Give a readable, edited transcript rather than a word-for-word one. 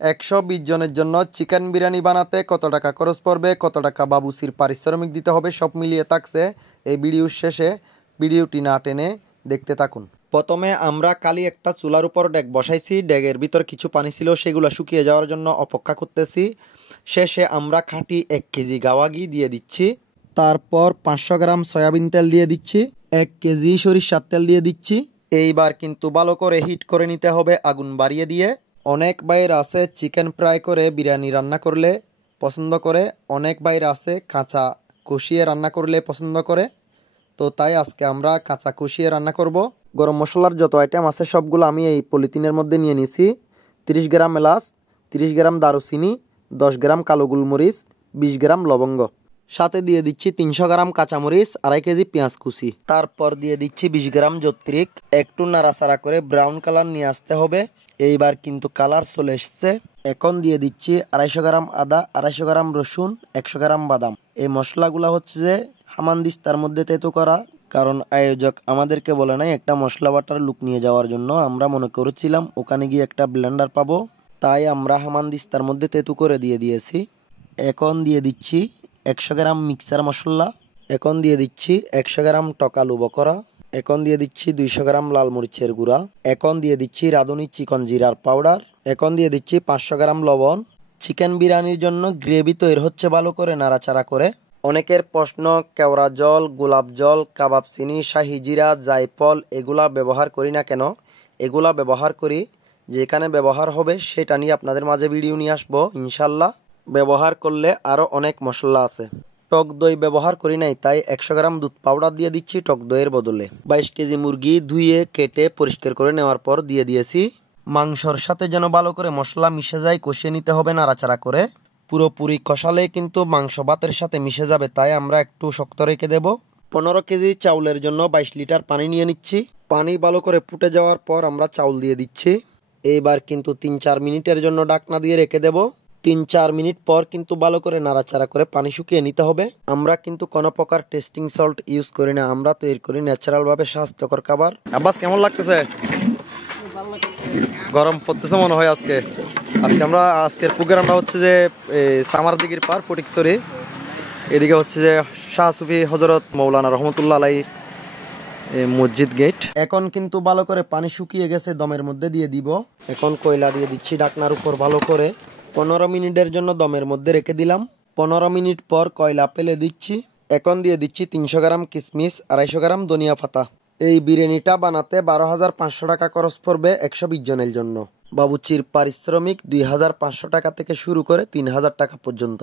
120 জনের জন্য চিকেন বিরিয়ানি বানাতে কত টাকা খরচ পড়বে, কত টাকা বাবুর্চির পারিশ্রমিক দিতে হবে, সব মিলিয়ে থাকছে এই ভিডিওর শেষে। ভিডিওটি না টেনে দেখতে থাকুন। প্রথমে আমরা কালি একটা চুলার উপর ডেক বসাইছি। ডেগের ভিতর কিছু পানি ছিল, সেগুলো শুকিয়ে যাওয়ার জন্য অপেক্ষা করতেছি। শেষে আমরা খাঁটি 1 কেজি গাওয়া ঘি দিয়ে দিচ্ছি। তারপর 500 গ্রাম সয়াবিন তেল দিয়ে দিচ্ছি। 1 কেজি সরিষার তেল দিয়ে দিচ্ছি। এইবার কিন্তু ভালো করে হিট করে নিতে হবে আগুন বাড়িয়ে দিয়ে। অনেক বাইরে আছে চিকেন ফ্রাই করে বিরিয়ানি রান্না করলে পছন্দ করে, অনেক বাইরে আছে কাঁচা কষিয়ে রান্না করলে পছন্দ করে। তো তাই আজকে আমরা কাঁচা কষিয়ে রান্না করব। গরম মশলার যত আইটেম আছে সবগুলো আমি এই পলিথিনের মধ্যে নিয়ে নিছি। 30 গ্রাম এলাচ, 30 গ্রাম দারুচিনি, 10 গ্রাম কালো গোলমরিচ, 20 গ্রাম লবঙ্গ। সাথে দিয়ে দিচ্ছি 300 গ্রাম কাঁচামরিচ, 2.5 কেজি পেঁয়াজ কুচি। তারপর দিয়ে দিচ্ছি 20 গ্রাম জত্রিক। একটু নাড়াচাড়া করে ব্রাউন কালার নিয়ে আসতে হবে। এইবার কিন্তু কালার চলে এসছে। এখন দিয়ে দিচ্ছি 250 গ্রাম আদা, 250 গ্রাম রসুন, 100 গ্রাম বাদাম। এই মশলাগুলো হচ্ছে যে হামানদিস্তার মধ্যে তেতো করা, কারণ আয়োজক আমাদেরকে বলে নাই একটা মশলা বাটার লুক নিয়ে যাওয়ার জন্য। আমরা মনে করেছিলাম ওখানে গিয়ে একটা ব্লেন্ডার পাবো, তাই আমরা হামানদিস্তার মধ্যে তেতো করে দিয়েছি। এখন দিয়ে দিচ্ছি 100 গ্রাম মিক্সার মশলা। এখন দিয়ে দিচ্ছি 100 গ্রাম টকালু বকরা। এখন দিয়ে দিচ্ছি 200 গ্রাম লাল মরিচের গুঁড়া। এখন দিয়ে দিচ্ছি রাঁধুনি চিকন জিরার পাউডার। এখন দিয়ে দিচ্ছি 500 গ্রাম লবণ। চিকেন বিরিয়ানির জন্য গ্রেভি তৈরি হচ্ছে ভালো করে নাড়াচাড়া করে। অনেকের প্রশ্ন, কেওড়া জল, গোলাপ জল, কাবাব চিনি, শাহি জিরা, জায়ফল এগুলা ব্যবহার করি না কেন? এগুলা ব্যবহার করি, যেখানে ব্যবহার হবে সেটা নিয়ে আপনাদের মাঝে ভিডিও নিয়ে আসবো ইনশাল্লাহ। ব্যবহার করলে আরও অনেক মশলা আছে। টক দই ব্যবহার করি নাই, তাই 100 গ্রাম দুধ পাউডার দিয়ে দিচ্ছি টক দইয়ের বদলে। 22 কেজি মুরগি ধুয়ে কেটে পরিষ্কার করে নেওয়ার পর দিয়ে দিয়েছি। মাংসর সাথে যেন ভালো করে মশলা মিশে যায় কষিয়ে নিতে হবে নাড়াচাড়া করে। পুরোপুরি কষালে কিন্তু মাংস ভাতের সাথে মিশে যাবে, তাই আমরা একটু শক্ত রেখে দেব। 15 কেজি চাউলের জন্য 22 লিটার পানি নিয়ে নিচ্ছি। পানি ভালো করে ফুটে যাওয়ার পর আমরা চাউল দিয়ে দিচ্ছি। এইবার কিন্তু 3-4 মিনিটের জন্য ঢাকনা দিয়ে রেখে দেব। 3-4 মিনিট পর কিন্তু ভালো করে নাড়াচাড়া করে পানি শুকিয়ে নিতে হবে। আমরা কিন্তু কোনো প্রকার টেস্টিং সল্ট ইউজ করি না, আমরা তৈরি করি ন্যাচারাল ভাবে স্বাস্থ্যকর খাবার। আব্বাস কেমন লাগতেছে? গরম পড়তেছে মনে হয় আজকে। আজকের প্রোগ্রামটা হচ্ছে যে সামার দিঘির পার ফটিকছড়ি, এদিকে হচ্ছে যে শাহ সুফি হজরত মৌলানা রহমতুল্লাহ আলাইহির মসজিদ গেট। এখন কিন্তু ভালো করে পানি শুকিয়ে গেছে, দমের মধ্যে দিয়ে দিব। এখন কয়লা দিয়ে দিচ্ছি ঢাকনার উপর ভালো করে। 15 মিনিটের জন্য দমের মধ্যে রেখে দিলাম। 15 মিনিট পর কয়লা ফেলে দিচ্ছি। এখন দিয়ে দিচ্ছি 300 গ্রাম কিশমিশ, 250 গ্রাম ধনিয়া পাতা। এই বিরিয়ানিটা বানাতে 12,500 টাকা খরচ পড়বে 120 জনের জন্য। বাবুর্চির পারিশ্রমিক 2,500 টাকা থেকে শুরু করে 3,000 টাকা পর্যন্ত।